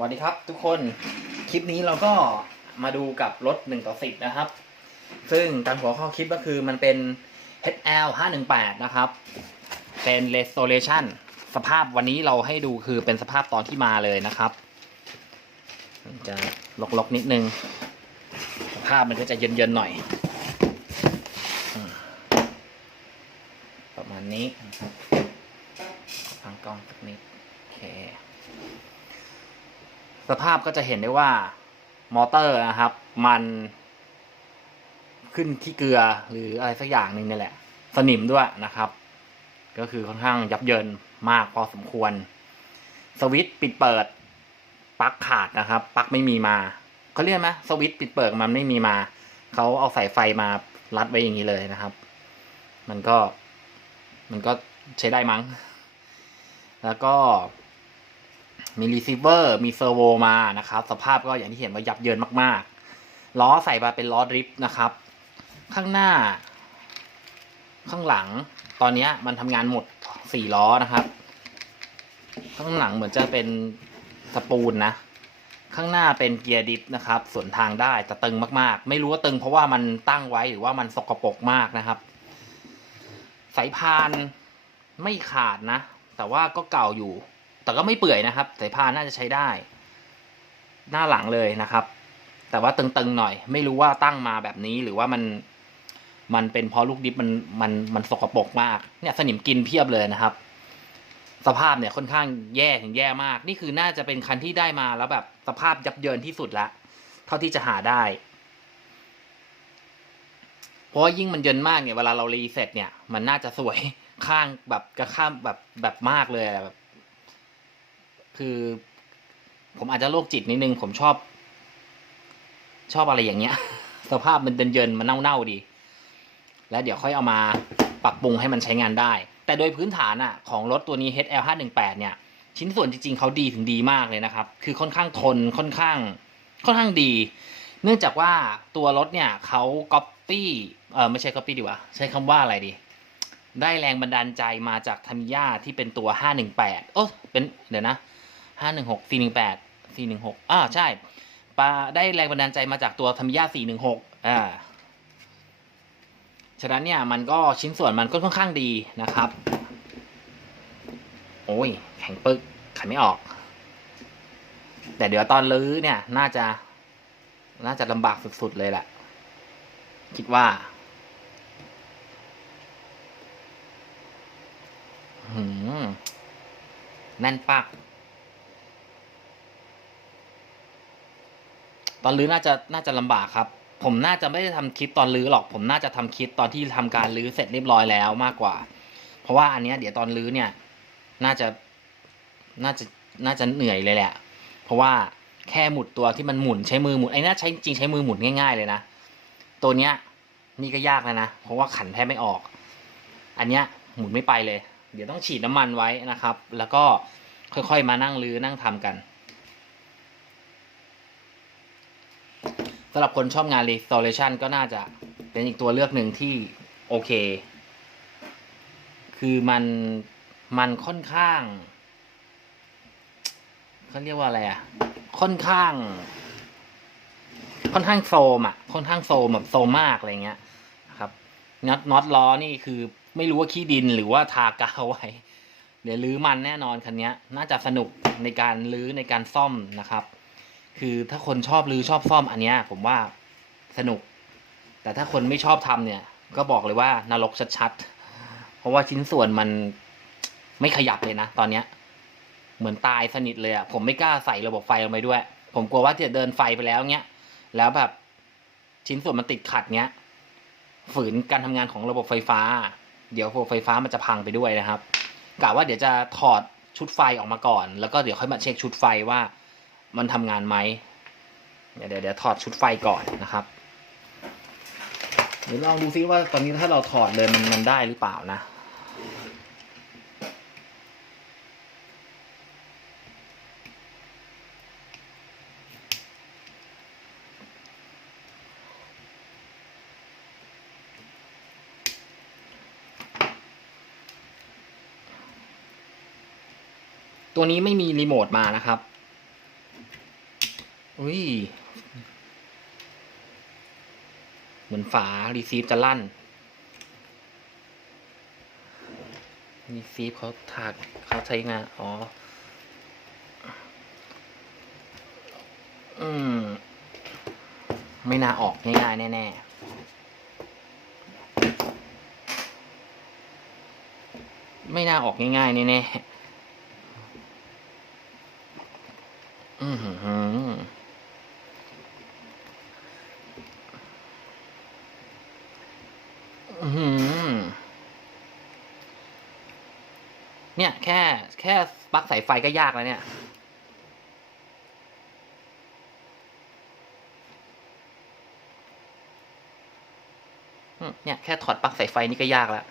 วัสดีครับทุกคนคลิปนี้เราก็มาดูกับรถ1ต่อ10 นะครับ ซึ่งตามหัวข้อคลิปก็คือมันเป็น HL 518 นะครับ เป็น restoration สภาพวันนี้เราให้ดูคือเป็นสภาพตอนที่มาเลยนะครับมันจะลกๆนิดนึง สภาพมันก็จะเย็นๆหน่อย ประมาณนี้นะครังกล้องสักนิดโอเค สภาพก็จะเห็นได้ว่ามอเตอร์นะครับ มันขึ้นขี้เกลือหรืออะไรสักอย่างหนึ่งนี่แหละ สนิมด้วยนะครับ ก็คือค่อนข้างยับเยินมากพอสมควร สวิตช์ปิดเปิดปลั๊กขาดนะครับปลั๊กไม่มีมาเขาเรียกไหมสวิตช์ปิดเปิดมันไม่มีมาเขาเอาสายไฟมารัดไว้อย่างนี้เลยนะครับ มันก็ มันก็ใช้ได้มั้ง แล้วก็ มีรีเซิร์ฟเวอร์มีเซอร์โวมานะครับ สภาพก็อย่างที่เห็นว่ายับเยินมากๆ ล้อใส่มาเป็นล้อดริฟต์นะครับ ข้างหน้า ข้างหลังตอนนี้มันทำงานหมดสี่ล้อนะครับ ข้างหลังเหมือนจะเป็นสปูลนะ ข้างหน้าเป็นเกียร์ดิฟนะครับ ส่วนทางได้แต่ตึงมากๆ ไม่รู้ว่าตึงเพราะว่ามันตั้งไว้หรือว่ามันสกปรกมากนะครับ สายพานไม่ขาดนะ แต่ว่าก็เก่าอยู่ แต่ก็ไม่เปื่อยนะครับ สายพานน่าจะใช้ได้ หน้าหลังเลยนะครับ แต่ว่าตึงๆหน่อย ไม่รู้ว่าตั้งมาแบบนี้หรือว่ามัน มันเป็นเพราะลูกดิฟมันมันมันสกปรกมาก เนี่ยสนิมกินเพียบเลยนะครับ สภาพเนี่ยค่อนข้างแย่ถึงแย่มาก นี่คือน่าจะเป็นคันที่ได้มาแล้วแบบสภาพยับเยินที่สุดละ เท่าที่จะหาได้เพราะยิ่งมันเยินมากเนี่ยเวลาเรารีเซ็ตเนี่ยมันน่าจะสวยข้างแบบกระข้ามแบบแบบมากเลยแบบ คือผมอาจจะโรคจิตนิดนึง ผมชอบ ชอบอะไรอย่างเงี้ย สภาพมันเยินๆมันเน่าๆดี แล้วเดี๋ยวค่อยเอามาปรับปรุงให้มันใช้งานได้ แต่โดยพื้นฐานอะของรถตัวนี้ HL 5 1 8 เนี่ย ชิ้นส่วนจริงๆเขาดีถึงดีมากเลยนะครับ คือค่อนข้างทนค่อนข้าง ค่อนข้างดี เนื่องจากว่าตัวรถเนี่ยเขาก๊อปปี้เออไม่ใช่ก๊อปปี้ดีกว่าใช้คำว่าอะไรดีได้แรงบันดาลใจมาจากทามิยาที่เป็นตัว 518 โอ้เป็น เดี๋ยวนะ 516 418 416อ่าใช่ปาได้แรงบันดาลใจมาจากตัวทามิยา416อ่าฉะนั้นเนี่ยมันก็ชิ้นส่วนมันก็ค่อนข้างดีนะครับ โอ้ยแข็งปึกขันไม่ออก แต่เดี๋ยวตอนลื้อเนี่ย น่าจะ น่าจะลำบากสุดๆเลยแหละ คิดว่าหืมแน่นปาก ตอนลื้อน่าจะน่าจะลำบากครับ ผมน่าจะไม่ได้ทำคลิปตอนลื้อหรอก ผมน่าจะทำคลิปตอนที่ทำการลื้อเสร็จเรียบร้อยแล้วมากกว่า เพราะว่าอันเนี้ยเดี๋ยวตอนลื้อเนี่ย น่าจะน่าจะน่าจะเหนื่อยเลยแหละ เพราะว่าแค่หมุดตัวที่มันหมุนใช้มือหมุนไอ้น่าใช้จริงใช้มือหมุนง่าย ๆเลยนะตัวเนี้ยนี่ก็ยากแล้วนะ เพราะว่าขันแทบไม่ออก อันเนี้ยหมุนไม่ไปเลย เดี๋ยวต้องฉีดน้ำมันไว้นะครับ แล้วก็ค่อยๆมานั่งลื้อนั่งทำกัน สำหรับคนชอบงาน restoration ก็น่าจะเป็นอีกตัวเลือกหนึ่งที่โอเค คือมันมันค่อนข้างเขาเรียกว่าอะไรอะ ค่อนข้าง ค่อนข้างโซมอะ ค่อนข้างโซมแบบโซมมากอะไรเงี้ยครับน็อตน็อตล้อนี่คือไม่รู้ว่าขี้ดินหรือว่าทากาวไว้ เดี๋ยวลื้อมันแน่นอนคันนี้น่าจะสนุกในการลื้อในการซ่อมนะครับ คือถ้าคนชอบรื้อชอบซ่อมอันเนี้ย ผมว่าสนุก แต่ถ้าคนไม่ชอบทำเนี่ย ก็บอกเลยว่านรกชัดๆ เพราะว่าชิ้นส่วนมันไม่ขยับเลยนะตอนเนี้ย เหมือนตายสนิทเลยอะผมไม่กล้าใส่ระบบไฟลงไปด้วย ผมกลัวว่าจะเดินไฟไปแล้วเนี้ย แล้วแบบชิ้นส่วนมันติดขัดเนี้ย ฝืนการทำงานของระบบไฟฟ้า เดี๋ยวระบบไฟฟ้ามันจะพังไปด้วยนะครับกะว่าเดี๋ยวจะถอดชุดไฟออกมาก่อน แล้วก็เดี๋ยวค่อยมาเช็คชุดไฟว่า มันทำงานไหมเดี๋ยวเดี๋ยวถอดชุดไฟก่อนนะครับเดี๋ยวลองดูซิว่าตอนนี้ถ้าเราถอดเลยมันมันได้หรือเปล่านะตัวนี้ไม่มีรีโมทมานะครับ อุ้ย เหมือนฝารีซีฟจะลั่น รีซีฟเขาถากเขาใช้งาน อ๋อ อืม ไม่น่าออกง่ายๆ แน่ ๆไม่น่าออกง่ายๆแน่ๆอือหืออื้อ เนี่ยแค่แค่ปลั๊กสายไฟก็ยากแล้วเนี่ยเนี่ยแค่ถอดปลั๊กสายไฟนี่ก็ยากแล้ว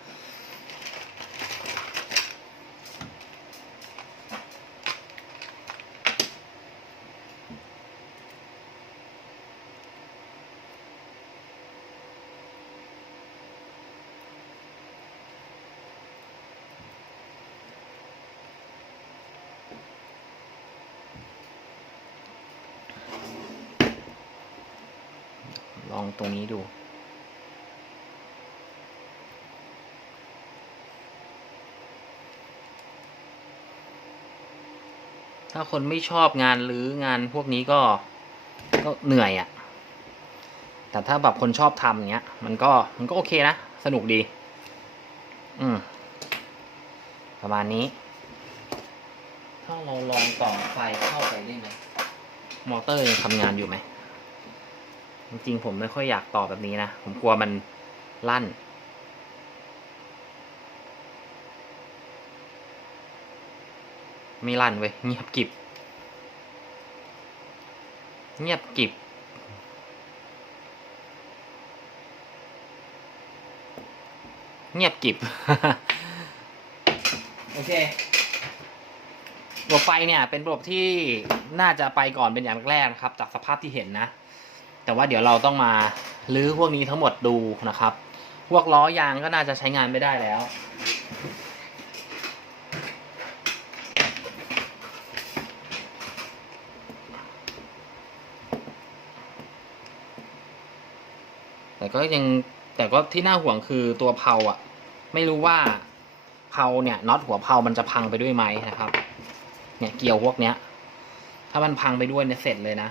องตรงนี้ดู ถ้าคนไม่ชอบงานหรืองานพวกนี้ก็ก็เหนื่อยอะ่ะ แต่ถ้าแบบคนชอบทำอย่างเงี้ย มันก็มันก็โอเคนะ สนุกดี อืม ประมาณนี้ ถ้าเราลองต่อไฟเข้าไปได้ไหมมอเตอร์ยังทำงานอยู่ไหม จริงๆผมไม่ค่อยอยากต่อแบบนี้นะ ผมกลัวมันลั่น ไม่ลั่นเว้ย เงียบกิบ เงียบกิบ เงียบกิบ โอเคระบบไฟเนี่ยเป็นระบบที่น่าจะไปก่อนเป็นอย่างแรกนะครับ จากสภาพที่เห็นนะ แต่ว่าเดี๋ยวเราต้องมาลื้อพวกนี้ทั้งหมดดูนะครับ พวกล้อยางก็น่าจะใช้งานไม่ได้แล้ว แต่ก็ยังแต่ก็ที่น่าห่วงคือตัวเพลาอะ ไม่รู้ว่าเพลาเนี่ยน็อตหัวเพลามันจะพังไปด้วยไหมนะครับ เนี่ยเกี่ยวพวกเนี้ย ถ้ามันพังไปด้วยเนี่ยเสร็จเลยนะ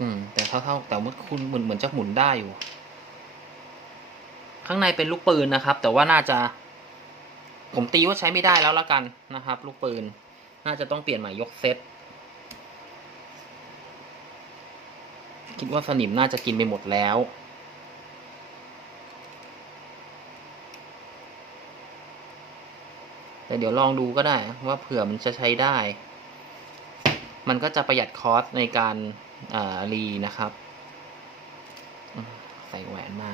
อืม แต่เท่าๆแต่ว่าคุณเหมือนเหมือนจะหมุนได้อยู่ ข้างในเป็นลูกปืนนะครับ แต่ว่าน่าจะ ผมตีว่าใช้ไม่ได้แล้วละกันนะครับ ลูกปืน น่าจะต้องเปลี่ยนใหม่ยกเซตคิดว่าสนิมน่าจะกินไปหมดแล้วแต่เดี๋ยวลองดูก็ได้ว่าเผื่อมันจะใช้ได้ มันก็จะประหยัดคอสในการ รีนะครับ ใส่แหวนมา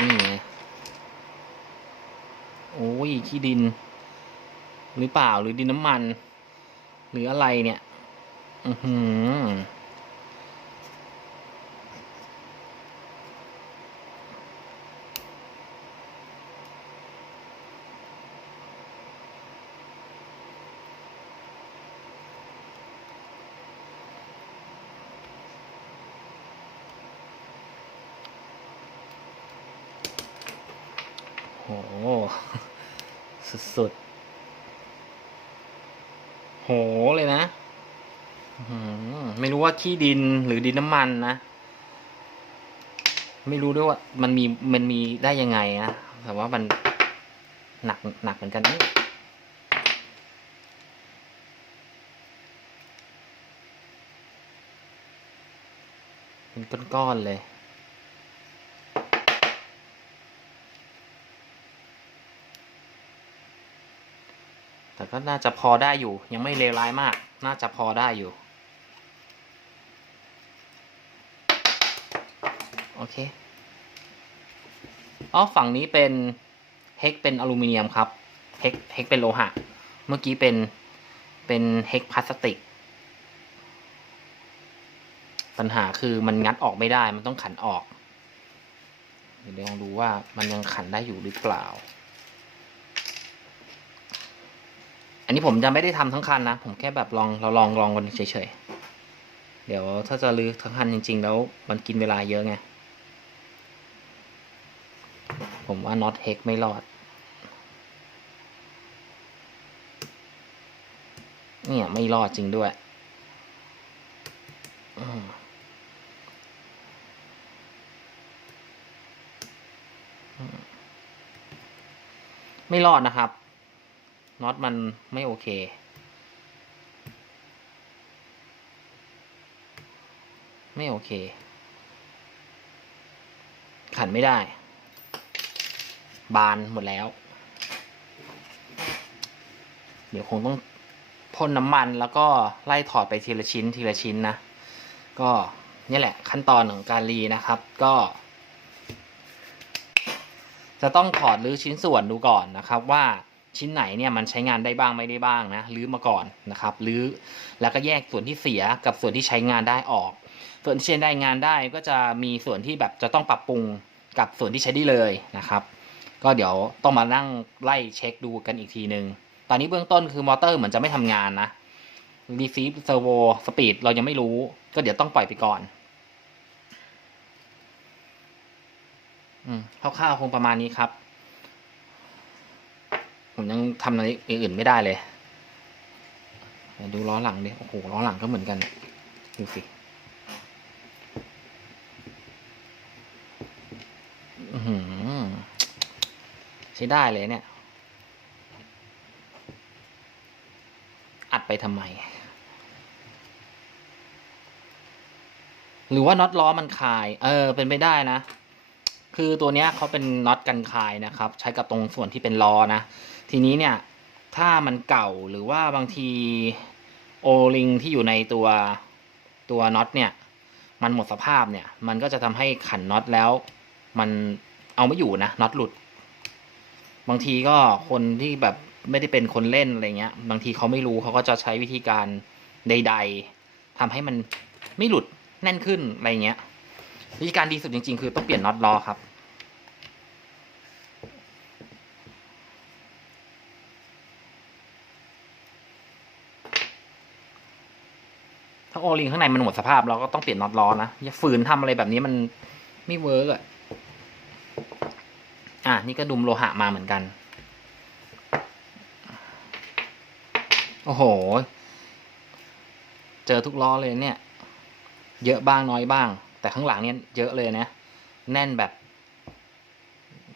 นี่ไงโอ้ยขี้ดิน หรือเปล่าหรือดินน้ำมัน หรืออะไรเนี่ย อือหือ โห สุดๆ โหเลยนะไม่รู้ว่าขี้ดินหรือดินน้ำมันนะ ไม่รู้ด้วยว่า มันมีมันมีได้ยังไงนะ แต่ว่ามันหนักหนักเหมือนกันนะเป็นก้อนๆเลย ก็น่าจะพอได้อยู่ ยังไม่เลวร้ายมาก น่าจะพอได้อยู่ โอเคอ๋อฝั่งนี้เป็นเฮกเป็นอลูมิเนียมครับเฮกเฮกเป็นโลหะ เมื่อกี้เป็นเป็นเฮกพลาสติก ปัญหาคือมันงัดออกไม่ได้ มันต้องขันออก เดี๋ยวลองดูว่ามันยังขันได้อยู่หรือเปล่า อันนี้ผมยังไม่ได้ทำทั้งคันนะ ผมแค่แบบลองเราลองลองกันเฉยๆ เดี๋ยวถ้าจะรื้อทั้งคันจริง ๆ แล้วมันกินเวลาเยอะไง ผมว่าน็อตเฮกไม่รอด เนี่ยไม่รอดจริงด้วยไม่รอดนะครับ น็อตมันไม่โอเคไม่โอเค ขันไม่ได้ บานหมดแล้ว เดี๋ยวคงต้องพ่นน้ำมันแล้วก็ไล่ถอดไปทีละชิ้นทีละชิ้นนะ ก็นี่แหละขั้นตอนของการรีนะครับ ก็ จะต้องถอดหรือชิ้นส่วนดูก่อนนะครับว่า ชิ้นไหนเนี่ยมันใช้งานได้บ้างไม่ได้บ้างนะรื้อมาก่อนนะครับรื้อแล้วก็แยกส่วนที่เสียกับส่วนที่ใช้งานได้ออก ส่วนที่ใช้ได้งานได้ก็จะมีส่วนที่แบบจะต้องปรับปรุงกับส่วนที่ใช้ได้เลยนะครับ ก็เดี๋ยวต้องมานั่งไล่เช็คดูกันอีกทีนึง ตอนนี้เบื้องต้นคือมอเตอร์เหมือนจะไม่ทำงานนะรีซีฟเซอร์โวสปีดเรายังไม่รู้ ก็เดี๋ยวต้องปล่อยไปก่อนอืมคร่าวๆคงประมาณนี้ครับ ผมยังทำอะไรอื่นไม่ได้เลยดูล้อหลังดิโอ้โหล้อหลังก็เหมือนกันดูสิใช้ได้เลยเนี่ย อัดไปทำไม หรือว่าน็อตล้อมันคาย เออ เป็นไปได้นะ คือตัวเนี้ยเขาเป็นน็อตกันคายนะครับ ใช้กับตรงส่วนที่เป็นล้อนะ ทีนี้เนี่ยถ้ามันเก่าหรือว่าบางทีโอลิงที่อยู่ในตัวตัวน็อตเนี่ย มันหมดสภาพเนี่ย มันก็จะทำให้ขันน็อตแล้ว มันเอาไม่อยู่นะน็อตหลุด บางทีก็คนที่แบบไม่ได้เป็นคนเล่นอะไรเงี้ย บางทีเขาไม่รู้เขาก็จะใช้วิธีการใด ๆทำให้มันไม่หลุดแน่นขึ้นอะไรเงี้ย วิธีการดีสุดจริง ๆ คือต้องเปลี่ยนน็อตล้อครับ ถ้าโอลิงข้างในมันหมดสภาพเราก็ต้องเปลี่ยนน็อตล้อนะอย่าฝืนทำอะไรแบบนี้มันไม่เวิร์กอะอะนี่ก็ดุมโลหะมาเหมือนกัน โอ้โห เจอทุกล้อเลยเนี่ย เยอะบ้างน้อยบ้าง แต่ข้างหลังเนี่ยเยอะเลยนะ แน่นแบบ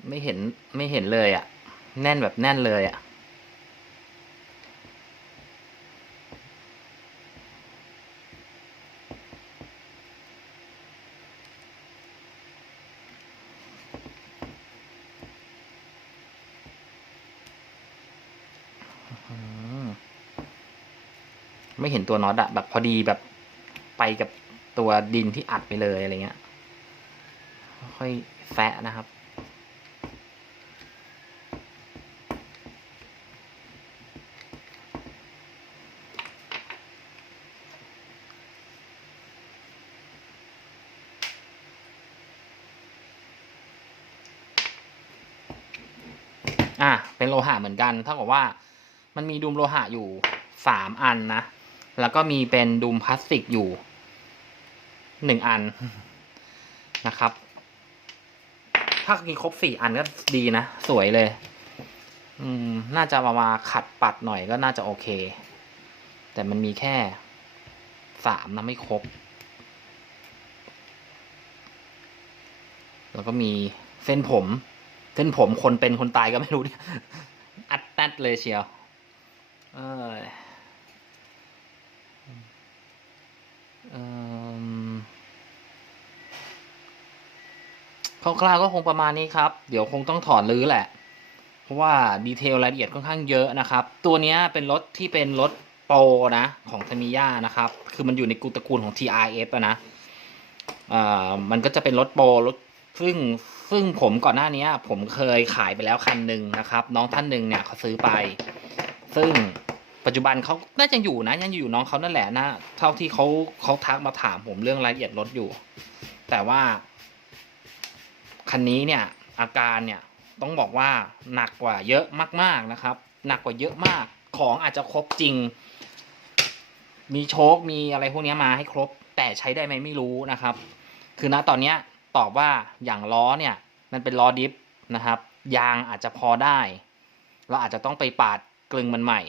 ไม่เห็นไม่เห็นเลยอะ่ะ แน่นแบบแน่นเลยอะ่ะไม่เห็นตัวน็อตอะแบบพอดีแบบไปกับ ตัวดินที่อัดไปเลยอะไรเงี้ย ค่อยแฟะนะครับ อะ เป็นโลหะเหมือนกันเท่ากับว่ามันมีดุมโลหะอยู่สามอันนะ แล้วก็มีเป็นดุมพลาสติกอยู่ หนึ่งอันนะครับ ถ้ามีครบสี่อันก็ดีนะ สวยเลย อืม น่าจะมามาขัดปัดหน่อยก็น่าจะโอเค แต่มันมีแค่สามนะไม่ครบ แล้วก็มีเส้นผม เส้นผมคนเป็นคนตายก็ไม่รู้เนี่ยอัดแตดเลยเชียว เออเอิ่ม คร่าวๆก็คงประมาณนี้ครับ เดี๋ยวคงต้องถอดรื้อแหละ เพราะว่าดีเทลรายละเอียดค่อนข้างเยอะนะครับ ตัวนี้เป็นรถที่เป็นรถโปรนะ ของทามิยานะครับ คือมันอยู่ในกูตระกูลของ TRF นะมันก็จะเป็นรถโปรรถซึ่งซึ่งผมก่อนหน้านี้ผมเคยขายไปแล้วคันหนึ่งนะครับ น้องท่านหนึ่งเนี่ยเขาซื้อไป ซึ่ง ปัจจุบันเขาน่าจะอยู่นะยังอยู่น้องเขานั่นแหละนะ เท่าที่เขาเขาทักมาถามผมเรื่องรายละเอียดรถอยู่ แต่ว่า คันนี้เนี่ย อาการเนี่ยต้องบอกว่าหนักกว่าเยอะมาก ๆนะครับ หนักกว่าเยอะมากของอาจจะครบจริง มีโชคมีอะไรพวกนี้มาให้ครบ แต่ใช้ได้ไหมไม่รู้นะครับ คือณตอนเนี้ยตอบว่าอย่างล้อเนี่ย มันเป็นล้อดิฟนะครับ ยางอาจจะพอได้ เราอาจจะต้องไปปาดกลึงมันใหม่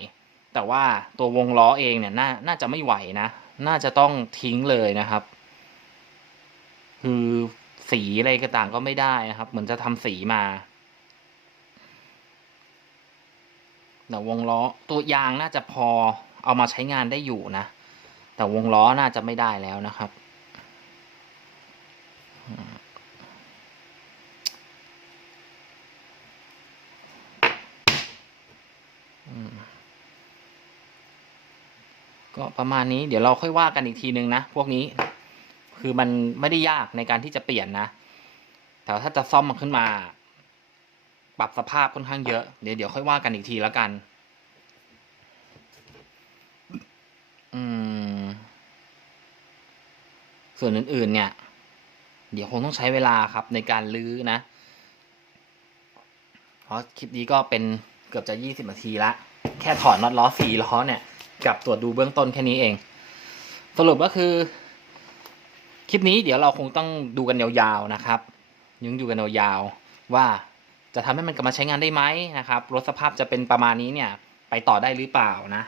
แต่ว่าตัววงล้อเองเนี่ยน่าน่าจะไม่ไหวนะ น่าจะต้องทิ้งเลยนะครับ คือสีอะไรก็ต่างก็ไม่ได้นะครับ เหมือนจะทำสีมาแต่วงล้อตัวยางน่าจะพอเอามาใช้งานได้อยู่นะ แต่วงล้อน่าจะไม่ได้แล้วนะครับ ก็ประมาณนี้เดี๋ยวเราค่อยว่ากันอีกทีนึงนะ พวกนี้ คือมันไม่ได้ยากในการที่จะเปลี่ยนนะ แต่ถ้าจะซ่อมมันขึ้นมา ปรับสภาพค่อนข้างเยอะ เดี๋ยวเดี๋ยวค่อยว่ากันอีกทีแล้วกัน อืม ส่วนอื่น ๆ เนี่ย เดี๋ยวคงต้องใช้เวลาครับในการลื้อนะ เพราะคลิปนี้ก็เป็นเกือบจะยี่สิบนาทีละ แค่ถอดน็อตล้อสี่ล้อเนี่ย กับตรวจดูเบื้องต้นแค่นี้เอง สรุปก็คือ คลิปนี้เดี๋ยวเราคงต้องดูกันยาวๆนะครับยังดูกันยาวๆว่าจะทำให้มันกลับมาใช้งานได้ไหมนะครับรถสภาพจะเป็นประมาณนี้เนี่ยไปต่อได้หรือเปล่านะ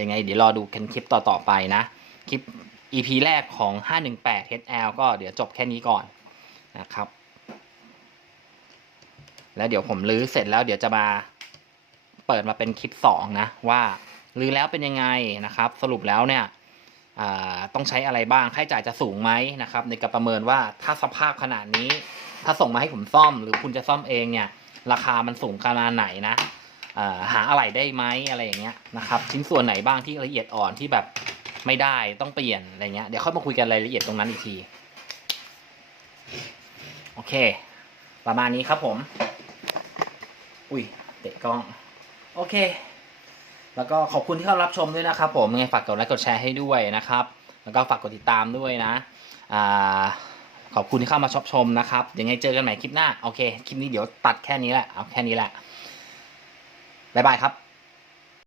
ยังไง เดี๋ยวรอดูกันคลิปต่อๆไปนะคลิป EP แรกของ 518 HL ก็เดี๋ยวจบแค่นี้ก่อนนะครับ แล้วเดี๋ยวผมลื้อเสร็จแล้วเดี๋ยวจะมาเปิดมาเป็นคลิป 2 นะว่า ลื้อแล้วเป็นยังไงนะครับ สรุปแล้วเนี่ยต้องใช้อะไรบ้างค่าใช้จ่ายจะสูงไหมนะครับ ในการประเมินว่าถ้าสภาพขนาดนี้ ถ้าส่งมาให้ผมซ่อม หรือคุณจะซ่อมเองเนี่ย ราคามันสูงขนาดไหนนะหาอะไรได้ไหมอะไรอย่างเงี้ยนะครับ ชิ้นส่วนไหนบ้างที่ละเอียดอ่อนที่แบบไม่ได้ต้องเปลี่ยนอะไรเงี้ยเดี๋ยวค่อยมาคุยกันรายละเอียดตรงนั้นอีกทีโอเค ประมาณนี้ครับผม อุ้ยเตะกล้อง โอเค แล้วก็ขอบคุณที่เข้ารับชมด้วยนะครับ ผมยังไงฝากกดไลค์กดแชร์ให้ด้วยนะครับ แล้วก็ฝากกดติดตามด้วยนะอ่าขอบคุณที่เข้ามาชอบชมนะครับยังไงเจอกันใหม่คลิปหน้า โอเค คลิปนี้เดี๋ยวตัดแค่นี้แหละ เอาแค่นี้แหละ บ๊ายบายครับ